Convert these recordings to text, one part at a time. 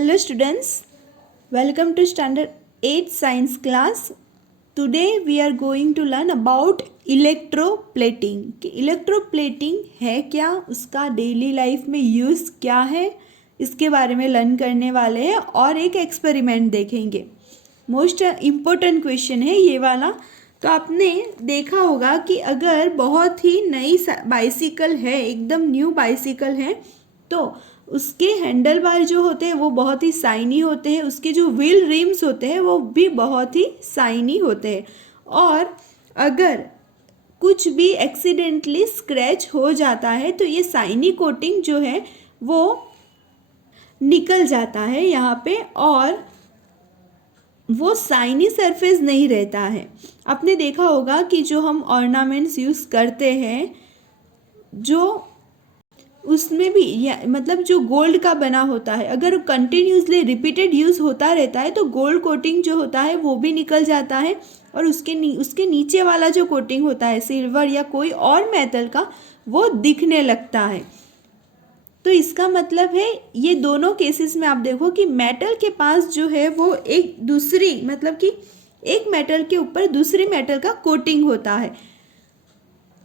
Hello students, welcome to standard 8 science class. Today we are going to learn about electroplating कि electroplating है क्या, उसका daily life में use क्या है, इसके बारे में लर्न करने वाले हैं और एक एक्सपेरिमेंट देखेंगे। मोस्ट इम्पोर्टेंट क्वेश्चन है ये वाला। तो आपने देखा होगा कि अगर बहुत ही नई बाइसिकल है, एकदम न्यू बाइसिकल है, तो उसके हैंडल बार जो होते हैं वो बहुत ही शाइनी होते हैं, उसके जो व्हील रिम्स होते हैं वो भी बहुत ही शाइनी होते हैं। और अगर कुछ भी एक्सीडेंटली स्क्रैच हो जाता है तो ये शाइनी कोटिंग जो है वो निकल जाता है यहाँ पे और वो शाइनी सरफेस नहीं रहता है। आपने देखा होगा कि जो हम ऑर्नामेंट्स यूज़ करते हैं जो उसमें भी मतलब जो गोल्ड का बना होता है, अगर कंटिन्यूसली रिपीटेड यूज़ होता रहता है तो गोल्ड कोटिंग जो होता है वो भी निकल जाता है और उसके नीचे वाला जो कोटिंग होता है सिल्वर या कोई और मेटल का वो दिखने लगता है। तो इसका मतलब है ये दोनों केसेस में आप देखो कि मेटल के पास जो है वो एक दूसरी मतलब कि एक मेटल के ऊपर दूसरी मेटल का कोटिंग होता है।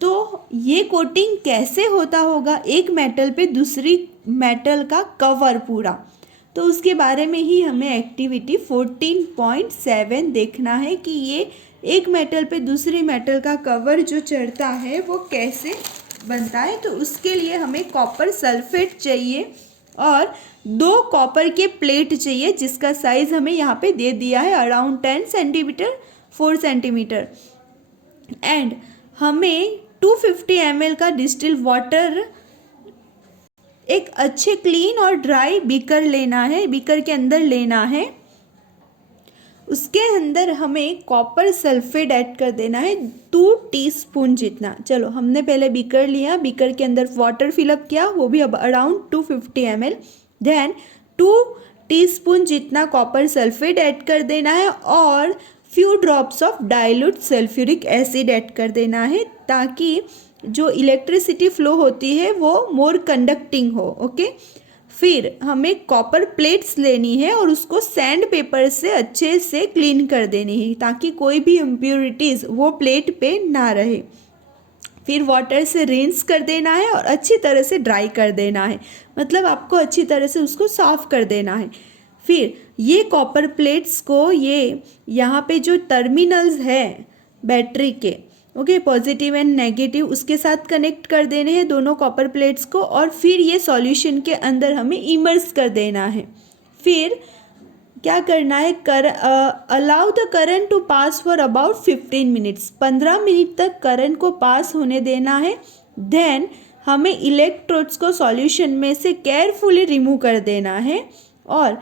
तो ये कोटिंग कैसे होता होगा, एक मेटल पे दूसरी मेटल का कवर पूरा, तो उसके बारे में ही हमें एक्टिविटी 14.7 देखना है कि ये एक मेटल पे दूसरी मेटल का कवर जो चढ़ता है वो कैसे बनता है। तो उसके लिए हमें कॉपर सल्फेट चाहिए और 2 कॉपर के प्लेट चाहिए जिसका साइज हमें यहाँ पे दे दिया है अराउंड 10 सेंटीमीटर 4 सेंटीमीटर। एंड हमें 250 ml का डिस्टिल वाटर एक अच्छे क्लीन और ड्राई बीकर लेना है, बीकर के अंदर लेना है। उसके अंदर हमें कॉपर सल्फेट ऐड कर देना है 2 टीस्पून जितना। चलो हमने पहले बीकर लिया, बीकर के अंदर वाटर फिलअप किया, वो भी अब अराउंड 250 ml। देन 2 टीस्पून जितना कॉपर सल्फेट ऐड कर देना है और few drops of dilute sulphuric acid add कर देना है ताकि जो इलेक्ट्रिसिटी फ्लो होती है वो मोर कंडक्टिंग हो। ओके, फिर हमें कॉपर प्लेट्स लेनी है और उसको सैंड पेपर से अच्छे से क्लीन कर देनी है ताकि कोई भी इम्प्योरिटीज़ वो प्लेट पे ना रहे। फिर वाटर से रिंस कर देना है और अच्छी तरह से ड्राई कर देना है, मतलब आपको अच्छी तरह से उसको साफ़ कर देना है। फिर ये कॉपर प्लेट्स को ये यहाँ पे जो टर्मिनल्स है बैटरी के, ओके, पॉजिटिव एंड नेगेटिव, उसके साथ कनेक्ट कर देने हैं दोनों कॉपर प्लेट्स को और फिर ये सॉल्यूशन के अंदर हमें इमर्स कर देना है। फिर क्या करना है, allow the current to pass for about 15 minutes, 15 minute तक करंट को पास होने देना है। देन हमें इलेक्ट्रोड्स को सॉल्यूशन में से केयरफुली रिमूव कर देना है और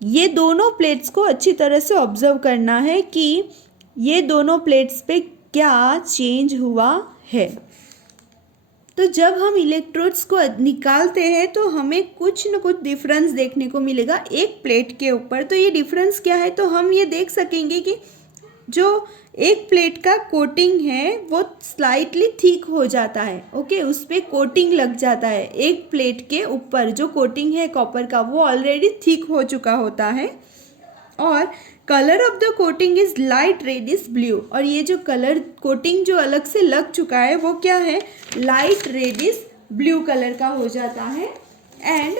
ये दोनों प्लेट्स को अच्छी तरह से ऑब्जर्व करना है कि ये दोनों प्लेट्स पे क्या चेंज हुआ है। तो जब हम इलेक्ट्रोड्स को निकालते हैं तो हमें कुछ न कुछ डिफरेंस देखने को मिलेगा एक प्लेट के ऊपर। तो ये डिफरेंस क्या है, तो हम ये देख सकेंगे कि जो एक प्लेट का कोटिंग है वो स्लाइटली थिक हो जाता है। ओके, उस पर कोटिंग लग जाता है। एक प्लेट के ऊपर जो कोटिंग है कॉपर का वो ऑलरेडी थिक हो चुका होता है और colour of the coating is light reddish blue. और ये जो कलर कोटिंग जो अलग से लग चुका है वो क्या है, लाइट रेडिश ब्लू कलर का हो जाता है। एंड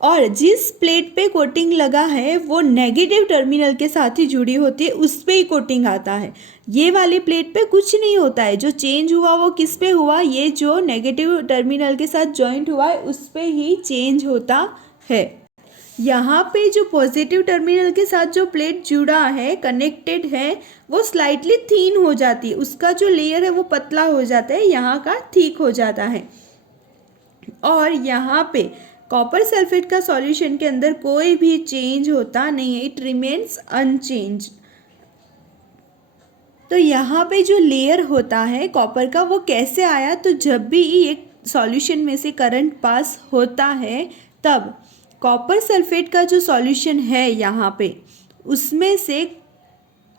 और जिस प्लेट पे कोटिंग लगा है वो नेगेटिव टर्मिनल के साथ ही जुड़ी होती है, उस पे ही कोटिंग आता है। ये वाली प्लेट पे कुछ नहीं होता है, जो चेंज हुआ वो किस पे हुआ, ये जो नेगेटिव टर्मिनल के साथ जॉइंट हुआ है उस पे ही चेंज होता है। यहाँ पे जो पॉजिटिव टर्मिनल के साथ जो प्लेट जुड़ा है, कनेक्टेड है, वो स्लाइटली थीन हो जाती है, उसका जो लेयर है वो पतला हो जाता है, यहाँ का ठीक हो जाता है। और यहाँ पे कॉपर सल्फेट का सॉल्यूशन के अंदर कोई भी चेंज होता नहीं है, इट रिमेन्स अनचेंज्ड। तो यहाँ पे जो लेयर होता है कॉपर का वो कैसे आया, तो जब भी एक सॉल्यूशन में से करंट पास होता है तब कॉपर सल्फेट का जो सॉल्यूशन है यहाँ पे उसमें से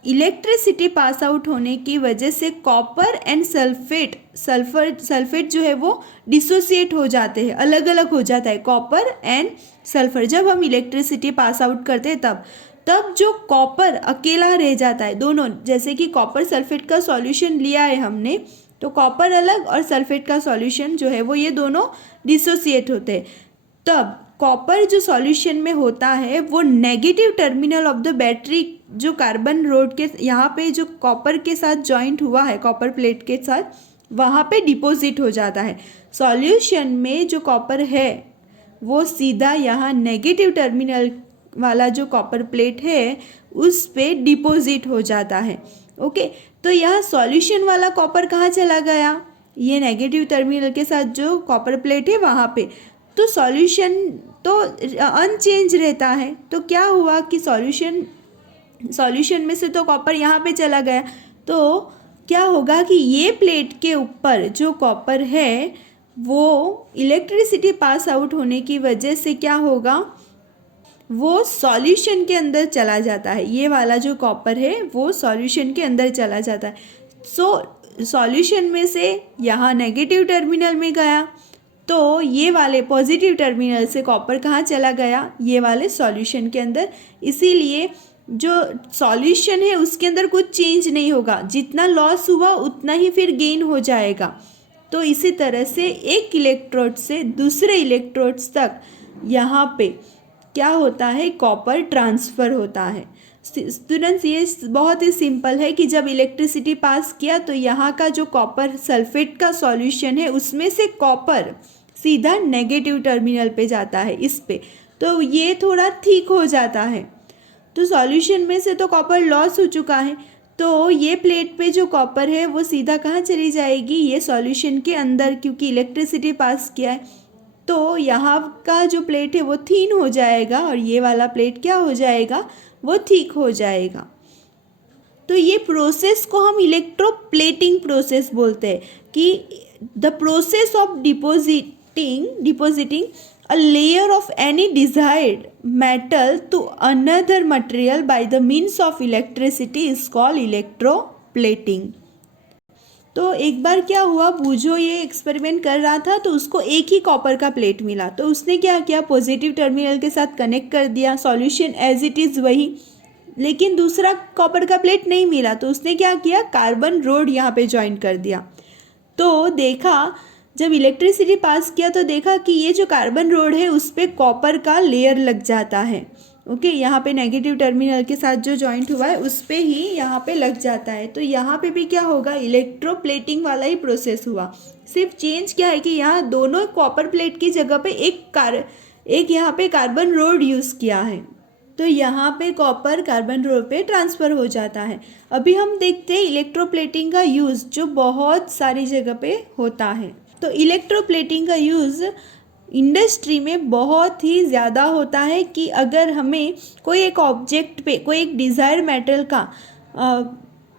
इलेक्ट्रिसिटी पास आउट होने की वजह से कॉपर एंड सल्फेट जो है वो डिसोसिएट हो जाते हैं, अलग अलग हो जाता है कॉपर एंड सल्फर। जब हम इलेक्ट्रिसिटी पास आउट करते हैं तब जो कॉपर अकेला रह जाता है, दोनों, जैसे कि कॉपर सल्फेट का सॉल्यूशन लिया है हमने, तो कॉपर अलग और सल्फेट का सॉल्यूशन जो है वो ये दोनों डिसोसिएट होते हैं। तब कॉपर जो सॉल्यूशन में होता है वो negative terminal of the battery, जो कार्बन रोड के यहाँ पे जो कॉपर के साथ जॉइंट हुआ है, कॉपर प्लेट के साथ, वहाँ पे डिपॉजिट हो जाता है। सॉल्यूशन में जो कॉपर है वो सीधा यहाँ नेगेटिव टर्मिनल वाला जो कॉपर प्लेट है उस पे डिपॉजिट हो जाता है। ओके, तो यहाँ सॉल्यूशन वाला कॉपर कहाँ चला गया? ये नेगेटिव टर्मिनल के साथ जो कॉपर प्लेट है वहाँ पे। तो सॉल्यूशन तो अनचेंज रहता है, तो क्या हुआ कि सॉल्यूशन में से तो कॉपर यहाँ पे चला गया, तो क्या होगा कि ये प्लेट के ऊपर जो कॉपर है वो इलेक्ट्रिसिटी पास आउट होने की वजह से क्या होगा, वो सॉल्यूशन के अंदर चला जाता है। ये वाला जो कॉपर है वो सॉल्यूशन के अंदर चला जाता है। सॉल्यूशन में से यहाँ नेगेटिव टर्मिनल में गया, तो ये वाले पॉजिटिव टर्मिनल से कॉपर कहाँ चला गया? ये वाले सॉल्यूशन के अंदर। इसीलिए जो सॉल्यूशन है उसके अंदर कुछ चेंज नहीं होगा, जितना लॉस हुआ उतना ही फिर गेन हो जाएगा। तो इसी तरह से एक इलेक्ट्रोड से दूसरे इलेक्ट्रोड्स तक यहाँ पे क्या होता है, कॉपर ट्रांसफ़र होता है। स्टूडेंट्स, ये बहुत ही सिंपल है कि जब इलेक्ट्रिसिटी पास किया तो यहाँ का जो कॉपर सल्फेट का सॉल्यूशन है उसमें से कॉपर सीधा नेगेटिव टर्मिनल पे जाता है, इस पे, तो ये थोड़ा ठीक हो जाता है। तो सॉल्यूशन में से तो कॉपर लॉस हो चुका है, तो ये प्लेट पे जो कॉपर है वो सीधा कहाँ चली जाएगी? ये सॉल्यूशन के अंदर, क्योंकि इलेक्ट्रिसिटी पास किया है। तो यहाँ का जो प्लेट है वो थिन हो जाएगा और ये वाला प्लेट क्या हो जाएगा, वो थिक हो जाएगा। तो ये प्रोसेस को हम इलेक्ट्रोप्लेटिंग प्रोसेस बोलते हैं कि the process of depositing a layer of any desired metal to another material by the means of electricity is called electroplating। तो एक बार क्या हुआ, बूझो ये एक्सपेरिमेंट कर रहा था तो उसको एक ही कॉपर का प्लेट मिला, तो उसने क्या किया, पॉजिटिव टर्मिनल के साथ कनेक्ट कर दिया, सॉल्यूशन एज इट इज़ वही, लेकिन दूसरा कॉपर का प्लेट नहीं मिला, तो उसने क्या किया, कार्बन रोड यहाँ पे ज्वाइन कर दिया। तो देखा, जब इलेक्ट्रिसिटी पास किया तो देखा कि ये जो कार्बन रोड है उस पर कॉपर का लेयर लग जाता है। ओके, यहाँ पे नेगेटिव टर्मिनल के साथ जो जॉइंट हुआ है उस पे ही यहाँ पे लग जाता है। तो यहाँ पे भी क्या होगा, इलेक्ट्रोप्लेटिंग वाला ही प्रोसेस हुआ। सिर्फ चेंज क्या है कि यहाँ दोनों कॉपर प्लेट की जगह पे एक यहाँ पे कार्बन रोड यूज़ किया है, तो यहाँ पे कॉपर कार्बन रोड पे ट्रांसफ़र हो जाता है। अभी हम देखते हैं इलेक्ट्रोप्लेटिंग का यूज़ जो बहुत सारी जगह पे होता है। तो इलेक्ट्रोप्लेटिंग का यूज़ इंडस्ट्री में बहुत ही ज़्यादा होता है कि अगर हमें कोई एक ऑब्जेक्ट पे कोई एक डिज़ायर मेटल का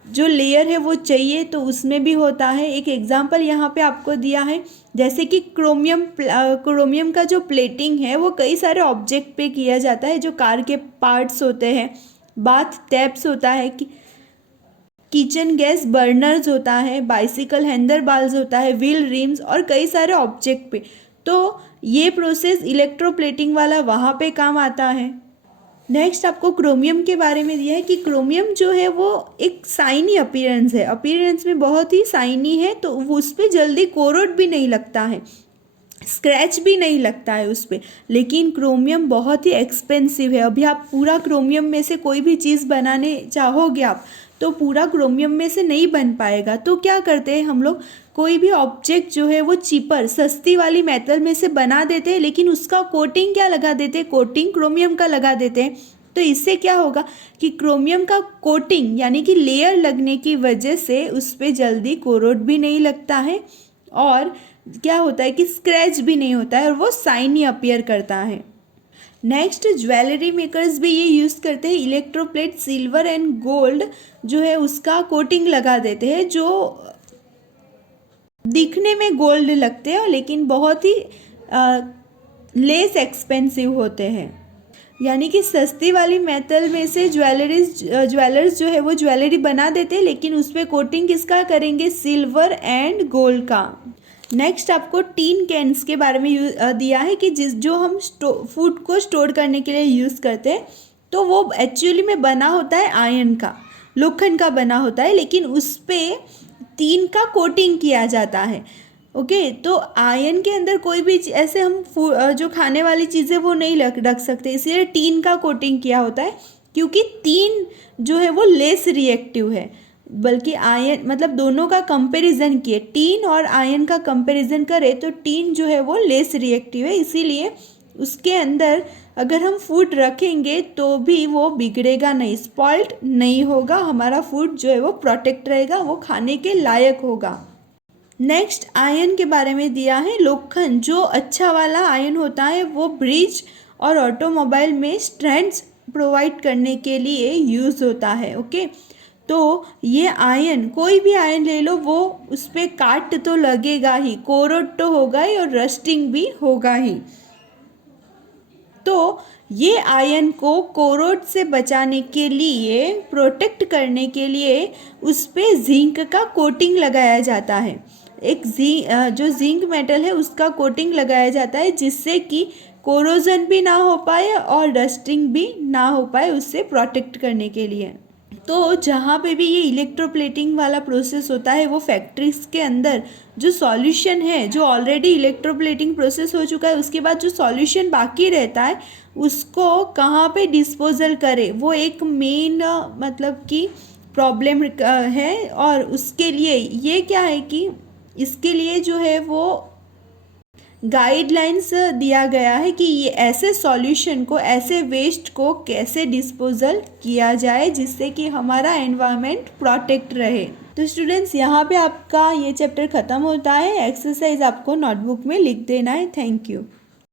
जो लेयर है वो चाहिए तो उसमें भी होता है। एक एग्जांपल यहाँ पे आपको दिया है, जैसे कि क्रोमियम का जो प्लेटिंग है वो कई सारे ऑब्जेक्ट पे किया जाता है, जो कार के पार्ट्स होते हैं, बाथ टैप्स होता है, किचन गैस बर्नर्स होता है, बाइसिकल हैंडल बार्स होता है, व्हील रिम्स और कई सारे ऑब्जेक्ट पे। तो ये प्रोसेस इलेक्ट्रोप्लेटिंग वाला वहाँ पे काम आता है। नेक्स्ट आपको क्रोमियम के बारे में दिया है कि क्रोमियम जो है वो एक शाइनी अपीयरेंस है, अपीयरेंस में बहुत ही शाइनी है, तो उस पर जल्दी कोरोड भी नहीं लगता है, स्क्रैच भी नहीं लगता है उस पर। लेकिन क्रोमियम बहुत ही एक्सपेंसिव है। अभी आप पूरा क्रोमियम में से कोई भी चीज़ बनाने चाहोगे आप, तो पूरा क्रोमियम में से नहीं बन पाएगा। तो क्या करते हैं हम लोग, कोई भी ऑब्जेक्ट जो है वो चीपर सस्ती वाली मेटल में से बना देते हैं, लेकिन उसका कोटिंग क्या लगा देते हैं, कोटिंग क्रोमियम का लगा देते हैं। तो इससे क्या होगा कि क्रोमियम का कोटिंग यानी कि लेयर लगने की वजह से उस पर जल्दी कोरोड भी नहीं लगता है और क्या होता है कि स्क्रैच भी नहीं होता है और वो शाइनी अपीयर करता है। नेक्स्ट, ज्वेलरी मेकर्स भी ये यूज़ करते हैं, इलेक्ट्रोप्लेट सिल्वर एंड गोल्ड जो है उसका कोटिंग लगा देते हैं, जो दिखने में गोल्ड लगते हैं लेकिन बहुत ही लेस एक्सपेंसिव होते हैं। यानी कि सस्ती वाली मेटल में से ज्वेलर्स जो है वो ज्वेलरी बना देते हैं, लेकिन उस पर कोटिंग किसका करेंगे, सिल्वर एंड गोल्ड का। नेक्स्ट आपको टीन कैन्स के बारे में दिया है कि जो हम फूड को स्टोर करने के लिए यूज़ करते हैं, तो वो एक्चुअली में बना होता है आयरन का, लोखंड का बना होता है, लेकिन उस पर टीन का कोटिंग किया जाता है। ओके तो आयरन के अंदर कोई भी ऐसे हम जो खाने वाली चीज़ें वो नहीं रख सकते, इसलिए टीन का कोटिंग किया होता है, क्योंकि टीन जो है वो लेस रिएक्टिव है। बल्कि आयरन मतलब दोनों का कंपैरिजन किए, टीन और आयरन का कंपैरिजन करें तो टीन जो है वो लेस रिएक्टिव है, इसीलिए उसके अंदर अगर हम फूड रखेंगे तो भी वो बिगड़ेगा नहीं, स्पॉइल्ड नहीं होगा, हमारा फूड जो है वो प्रोटेक्ट रहेगा, वो खाने के लायक होगा। नेक्स्ट आयरन के बारे में दिया है, लोखंड जो अच्छा वाला आयरन होता है वो ब्रिज और ऑटोमोबाइल में स्ट्रैंड्स प्रोवाइड करने के लिए यूज़ होता है। ओके तो ये आयरन, कोई भी आयरन ले लो, वो उस पर काट तो लगेगा ही, कोरोड तो होगा ही और रस्टिंग भी होगा ही। तो ये आयरन को कोरोड से बचाने के लिए, प्रोटेक्ट करने के लिए उस पर जिंक का कोटिंग लगाया जाता है। एक जो जिंक मेटल है उसका कोटिंग लगाया जाता है, जिससे कि कोरोजन भी ना हो पाए और डस्टिंग भी ना हो पाए, उससे प्रोटेक्ट करने के लिए। तो जहाँ पे भी ये इलेक्ट्रोप्लेटिंग वाला प्रोसेस होता है, वो फैक्ट्रीज के अंदर जो सॉल्यूशन है, जो ऑलरेडी इलेक्ट्रोप्लेटिंग प्रोसेस हो चुका है, उसके बाद जो सॉल्यूशन बाकी रहता है उसको कहाँ पे डिस्पोजल करे, वो एक मेन मतलब कि प्रॉब्लम है। और उसके लिए ये क्या है कि इसके लिए जो है वो गाइडलाइंस दिया गया है कि ये ऐसे सॉल्यूशन को, ऐसे वेस्ट को कैसे डिस्पोजल किया जाए जिससे कि हमारा एनवायरनमेंट प्रोटेक्ट रहे। तो स्टूडेंट्स यहाँ पे आपका ये चैप्टर ख़त्म होता है। एक्सरसाइज आपको नोटबुक में लिख देना है। Thank you.